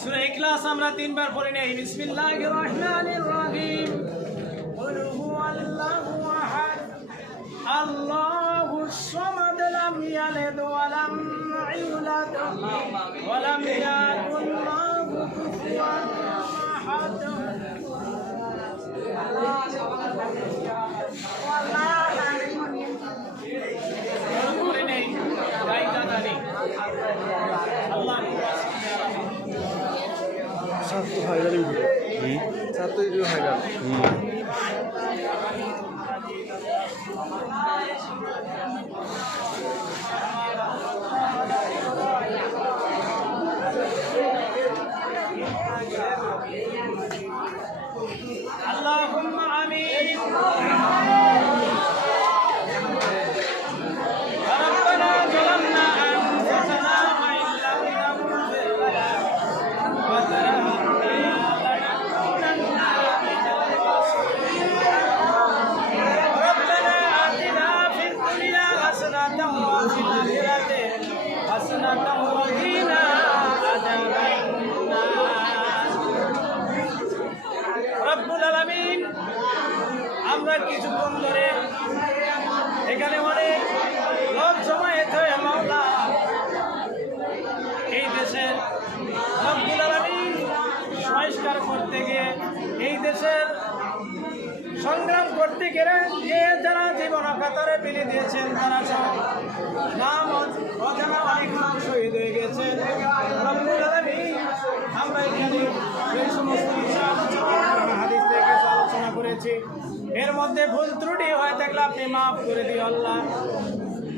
সূরা ইখলাস আমরা তিনবার পড়ে নেই। বিসমিল্লাহির রহমানির রহিম। কুল হুয়াল্লাহু আহাদ আল্লাহুস সামাদ লাম ইয়ালিদ ওয়া লাম ইউলাদ ওয়া লাম ইয়াকুল লাহু কুফুয়ান আহাদ। পড়ে নেই গায়িকা গানি আল্লাহ সাত তো হয়ে গেল, সাত তো হয়ে গেল। আল্লাহুম্মা আমিন। ربنا ظلمنا أنفسنا وإن لم تغفر لنا وترحمنا لنكونن من الخاسرين. ربنا آتنا في الدنيا حسنة وفي الآخرة حسنة وقنا عذاب النار. রব্বুল আলামিন, আমরা কিছুক্ষণ ধরে এখানে অনেক লোক জমায়েত হয়ে মাওলা এই দেশের রব্বুল আলামিন সংস্কার করতে গিয়ে, এই দেশের সংগ্রাম করতে গিয়ে যে যারা জীবন কাতারে বিলি দিয়েছেন তারা সব নাম অজানা অনেক নাম শহীদ হয়ে গেছে। রব্বুল আলামিন, আমরা এখানে সেই সমস্ত বিষয় হাদিস থেকে আলোচনা করেছি, এর মধ্যে ভুল ত্রুটি হয়ে থাকলে আপনি মাফ করে দিও আল্লাহ,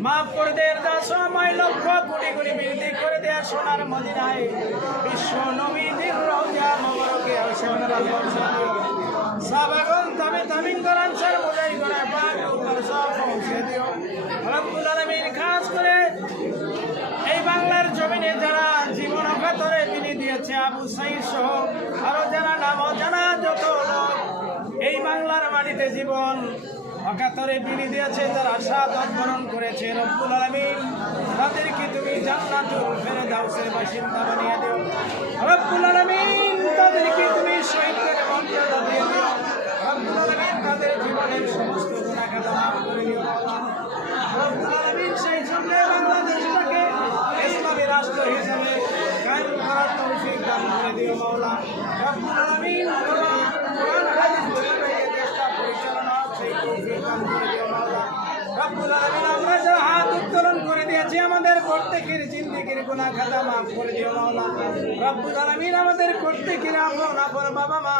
মাফ করে দেয়। তার সময় লক্ষ কোটি কোটি বৃদ্ধি করে দেয় সোনার মদিনায় বিশ্ব নবীদের রওজা মোবারকে সোনার বর্ষা দিও। সাহাবাগণ তাবিঈন আনসার মুজাহিদিন পাক উপর সব পৌঁছে দিও রব্বুল আলামিন। খাস করে এই বাংলার জমিনে যারা জীবন অকাতরে বিলি দিয়েছে, আবু সাঈদ সহ আরো যারা নাম অজানা যত লোক এই বাংলার মাটিতে জীবন অকাতরে বিলি দিয়েছে, যারা শাহাদাত বরণ করেছে, রব্বুল আলামিন তাদেরকে তুমি জান্নাতুল ফেরদাউসের বাসিন্দা বানিয়ে দিও রব্বুল আলামিন। তাদেরকে তুমি শহীদের মর্যাদা দিয়ে দিও রব্বুল আলামিন। তাদের জীবনের সমস্ত গুনাহ খাতা মাফ করে দিও রব্বুল আলামিন। সেই জন্য বাংলাদেশটাকে ইসলামী রাষ্ট্র হিসেবে কায়েম করার তৌফিক দান করে দিও মাওলা রব্বুল আলামিন। কোরআন হাদিস অনুযায়ী দেশটা পরিচালনা সেই তৌফিক দান করে দিও মাওলা রব্বুল আলামিন। আমরা যারা হাত উত্তোলন করে দিয়েছি, আমাদের প্রত্যেকের জিন্দেগির গুনাহ খাতা মাফ করে দিও মাওলা রব্বুল আলামিন। আমাদের প্রত্যেকের আপন আপন বাবা মা,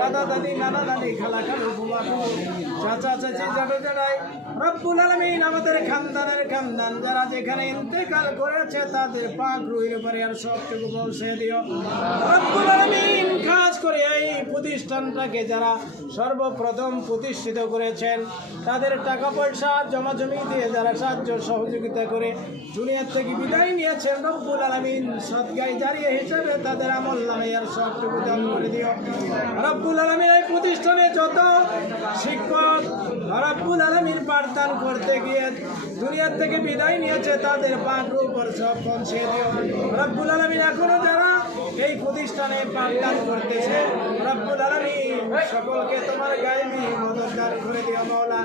দাদা দাদি, নানা নানি, খালা খালু, বুমা বুবু, চাচা চাচি, জাডু জাডাই রব্বুল আলামিন। আমাদের খানদানের খানদান যারা যেখানে ইন্তেকাল করেছে তাদের পাক রুহের উপরে আর সবটুকু পৌঁছে দিও রব্বুল আলামিন। খাস করে এই প্রতিষ্ঠানটাকে যারা সর্বপ্রথম প্রতিষ্ঠিত করেছেন, তাদের টাকা পয়সা জমা জমি দিয়ে যারা সাহায্য সহযোগিতা করে দুনিয়ার থেকে বিদায় নিয়েছেন, রব্বুল আলামিন সদকায়ে জারিয়া হিসেবে তাদের আমল নামে আর সবটুকু দান করে দিও রব্বুল আলামিন। এই প্রতিষ্ঠানে যত শিক্ষক রব্বুল আলামিন পাঠদান করতে গিয়ে দুনিয়ার থেকে বিদায় নিয়েছে, তাদের পাক উপর সব পৌঁছে দিও রব্বুল আলামিন। এখনো যারা এই প্রতিষ্ঠানে পাঠদান করতেছে, রব্বুল আলামিন সকলকে তোমার গায়েবী মদত দান করে দিও মাওলা।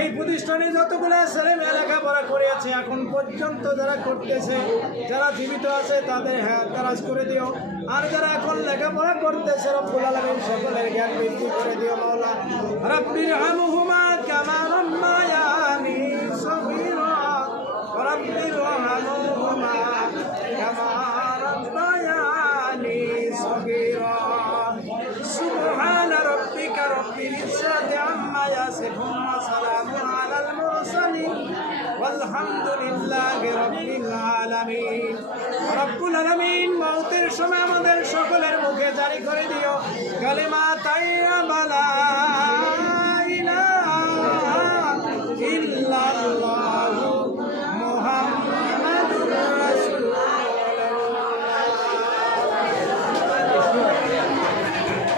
এই প্রতিষ্ঠানে যতগুলো ছেলে মেয়ে লেখাপড়া করেছে, এখন পর্যন্ত যারা করতেছে, যারা জীবিত আছে তাদের হায়াত করে দিও, আর যারা এখন লেখাপড়া করতেছে রব্বুল আলামিন সকলের জ্ঞান বৃদ্ধি করে দিও মাওলা। রাব্বিরহামহুমা কামা রাব্বায়ানি সগীরা রাব্বিরহামহুমা কামা রাব্বায়ানি সগীরা। সুবহান রাব্বিকা রাব্বিল ইজ্জাতি আম্মা ইয়াসিফুন ওয়া সালামুন আলাল মুরসালিন ওয়ালহামদুলিল্লাহি রাব্বিল আলামিন। রব্বুল আলামিন মওতের সময় আমাদের সকলের মুখে জারি করে দিও